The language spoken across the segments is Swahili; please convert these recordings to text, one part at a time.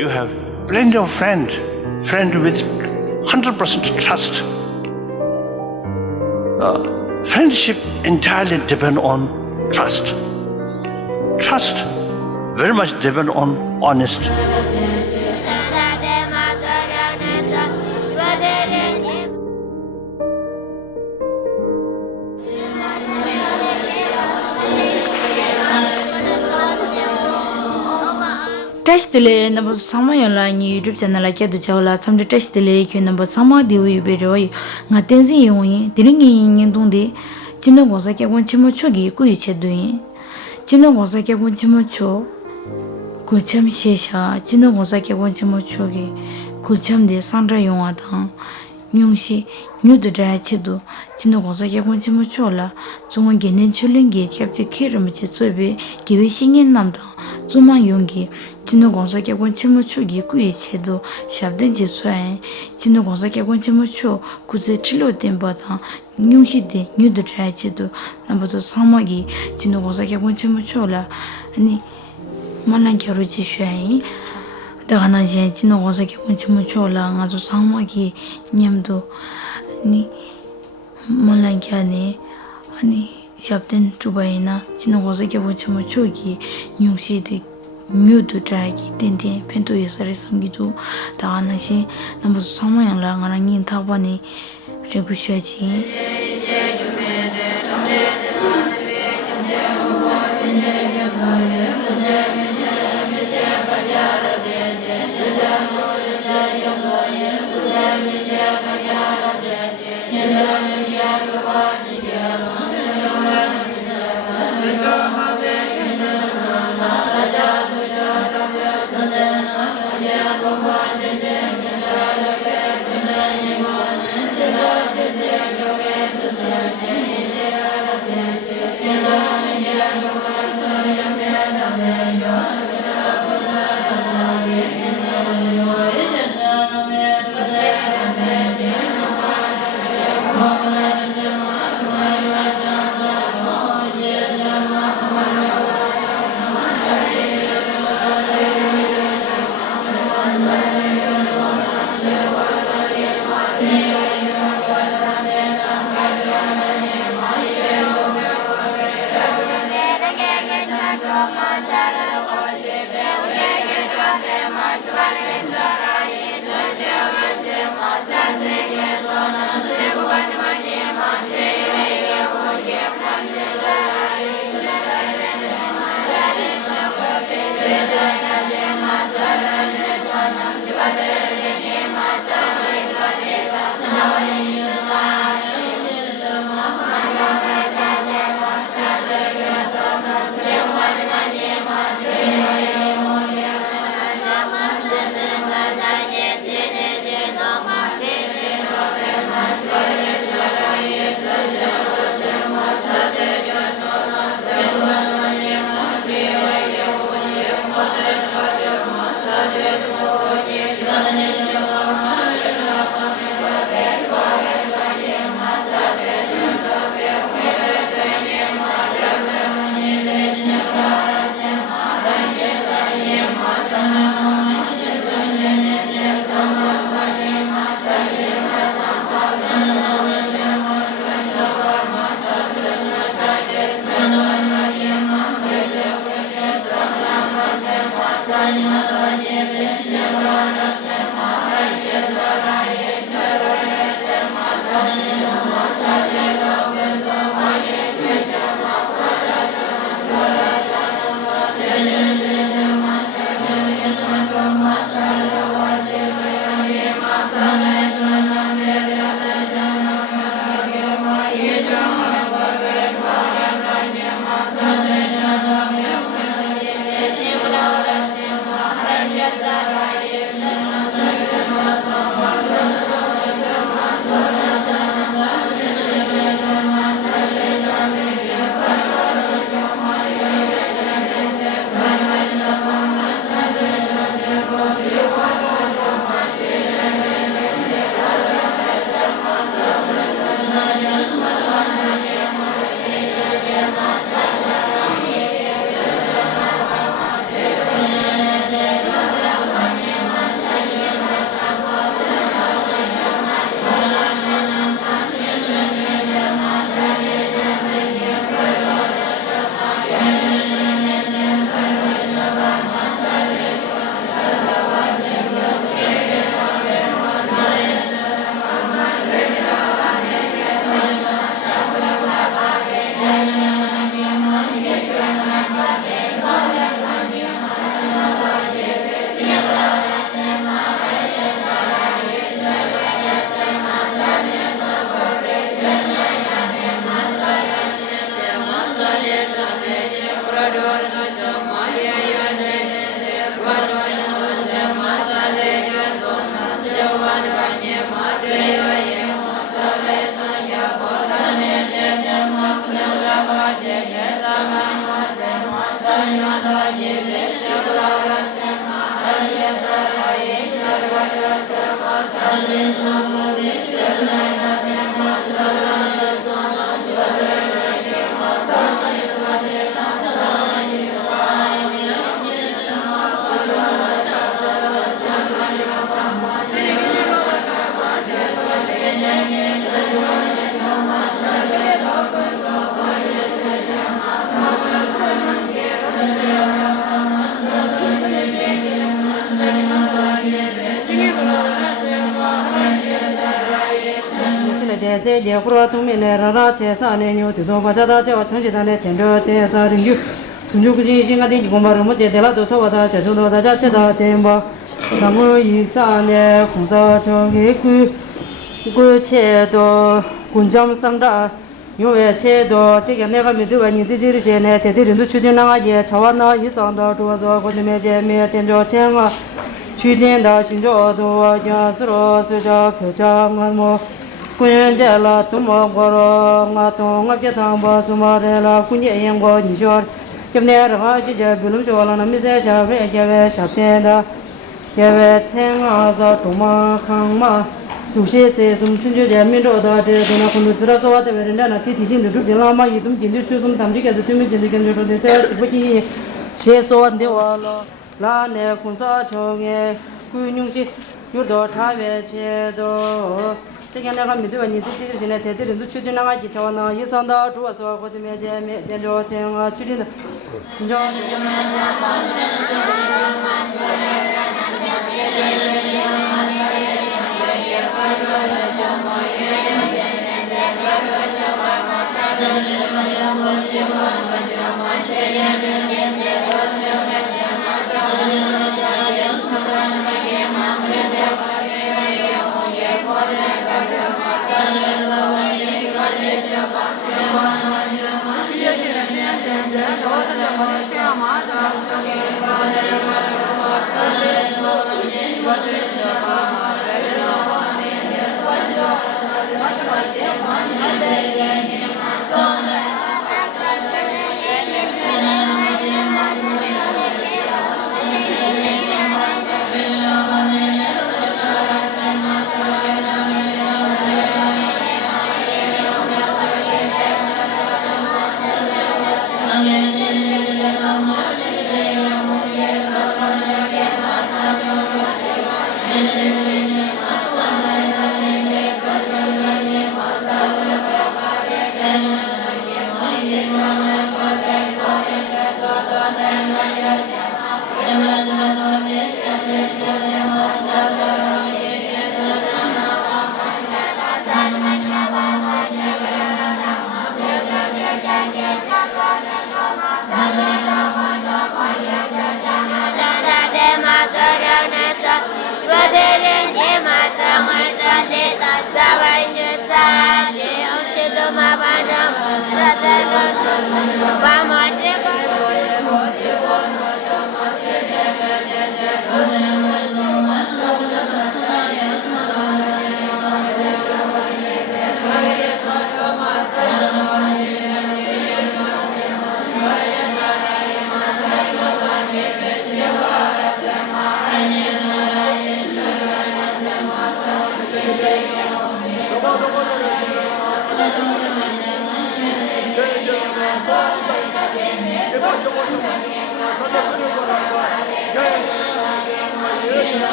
You have plenty of friends with 100% trust. Friendship entirely depend on trust. Trust very much depend on honesty. Test delay number sama yang la ni YouTube channel la kya du chawla samde test delay kyo number sama di wi be ro nga tenzi yong yin diringi yin dong de jino gosa kya gon chimo chogi ku yi che du yin jino gosa kya gon chimo cho ku cham she sha jino gosa kya gon chimo chogi ku cham de sandra yong wa dang nyung shi nyu de da che du jino gosa kya gon chimo chola zong ge nen chuleng ge kyap che khiram che chobe ge we singin nam da zuma yong 진노 공사 개권 침무초기 구이 체도 샵된 지수에 진노 공사 개권 침무초 구제 진로된 바다 뉴시데 뉴드 트라이체도 남버서 상막이 진노 공사 개권 침무초라 아니 만난 겨루지 쉐이 다가나 제 진노 공사 개권 침무초라 아주 상막이 냠도 아니 만난 겨니 아니 샵된 주바이나 진노 공사 개권 침무초기 뉴시데 뉴드 드라이기 딘딘 펜토 예사리 samgidu 다가나 시 너무 상황을 나가는 타바니 레구셔지 在结婚东面来让他介绍呢，有的说把这大叫成绩单的填着的啥人就，从就估计现在的公办人么的了都说我他接触到大家知道的嘛，那么一张呢，红烧就给过切到工匠上的。因为切到这个那个没对吧？你在这里呢，在这人都去的那个也，朝完那一上到多少或者没见没点着钱啊，去年的新着多讲是罗是着口罩我么，过年节了多么过了，我东我别汤包什么的了，过年烟过你说，今年的话是这不能说了，那没在下边这个下边的，这个菜啊是多么行嘛。有些是什么春节前面找到的，在那很多知道说的人家那提醒的出去了嘛，一种进的水从他们这个是对面进的跟着说的，这是不进，谁说的话了？那那空少桥哎，贵牛些有到茶园去到，这个那个没对吧？你自己现在在这人都去的那个一条呢，一上到主要说或者面前面见着见啊去的，你知道。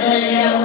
Thank you.